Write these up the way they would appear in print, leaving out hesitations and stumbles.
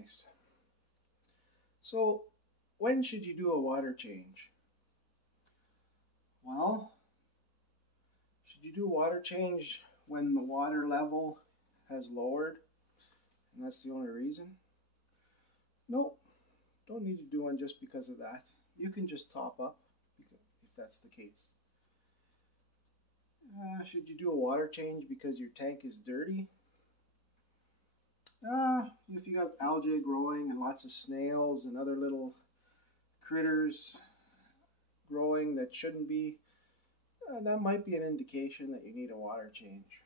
Nice. So, when should you do a water change? Well, should you do a water change when the water level has lowered and that's the only reason? Nope, don't need to do one just because of that. You can just top up if that's the case. Should you do a water change because your tank is dirty? If you got algae growing and lots of snails and other little critters growing that shouldn't be, that might be an indication that you need a water change.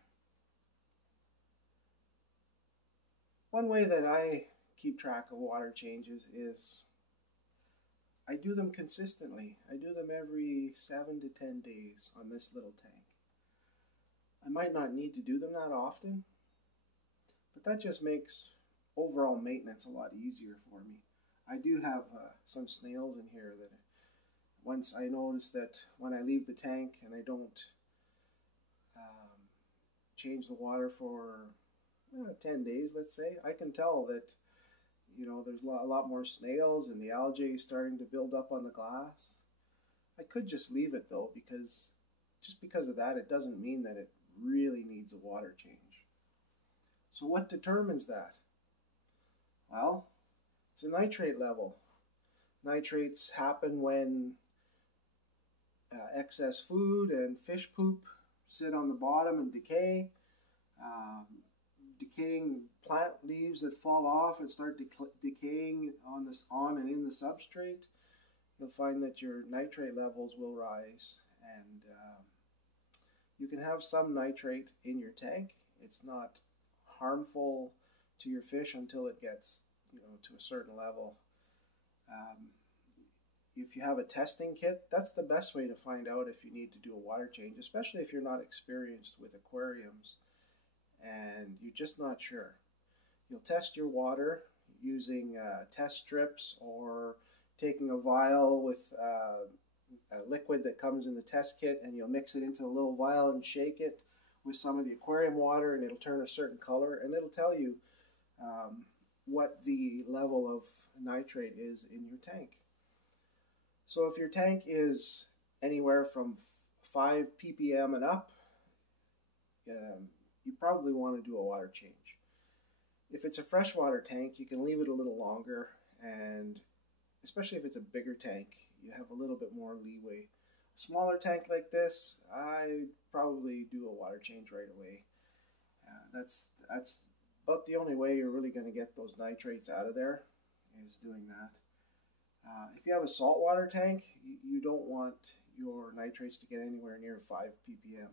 One way that I keep track of water changes is I do them consistently. I do them every 7 to 10 days on this little tank. I might not need to do them that often, but that just makes overall maintenance a lot easier for me. I do have some snails in here that once I notice that when I leave the tank and I don't change the water for 10 days, let's say, I can tell that there's a lot more snails and the algae is starting to build up on the glass. I could just leave it though, because just because of that, it doesn't mean that it really needs a water change. So what determines that? Well, it's a nitrate level. Nitrates happen when excess food and fish poop sit on the bottom and decay. Decaying plant leaves that fall off and start decaying on and in the substrate, you'll find that your nitrate levels will rise, and you can have some nitrate in your tank. It's not harmful to your fish until it gets to a certain level. If you have a testing kit, that's the best way to find out if you need to do a water change, especially if you're not experienced with aquariums and you're just not sure. You'll test your water using test strips or taking a vial with a liquid that comes in the test kit, and you'll mix it into a little vial and shake it with some of the aquarium water, and it'll turn a certain color, and it'll tell you what the level of nitrate is in your tank. So if your tank is anywhere from 5 ppm and up, you probably want to do a water change. If it's a freshwater tank, you can leave it a little longer, and especially if it's a bigger tank, you have a little bit more leeway. A smaller tank like this, I probably do a water change right away. That's about the only way you're really going to get those nitrates out of there, is doing that. If you have a saltwater tank, you don't want your nitrates to get anywhere near 5 ppm.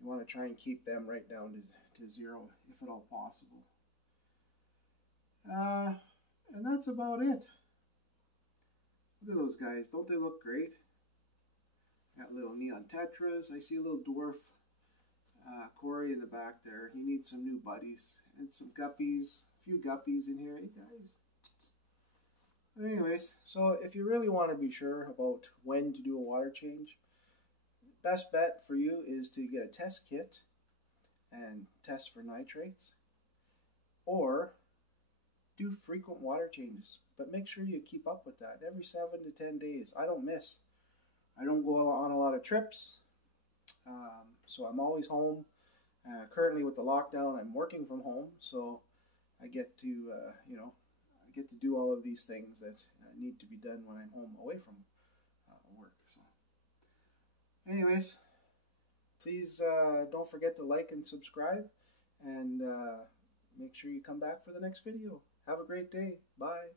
You want to try and keep them right down to 0 if at all possible. And that's about it. Look at those guys. Don't they look great? Got little neon tetras. I see a little dwarf Cory in the back there. He needs some new buddies. And some guppies. A few guppies in here. Hey guys. But anyways, so if you really want to be sure about when to do a water change, best bet for you is to get a test kit and test for nitrates, or do frequent water changes, but make sure you keep up with that every 7 to 10 days. I don't miss. I don't go on a lot of trips, so I'm always home. Currently with the lockdown, I'm working from home, so I get to I get to do all of these things that need to be done when I'm home away from work. So anyways, please don't forget to like and subscribe, and make sure you come back for the next video. Have a great day. Bye.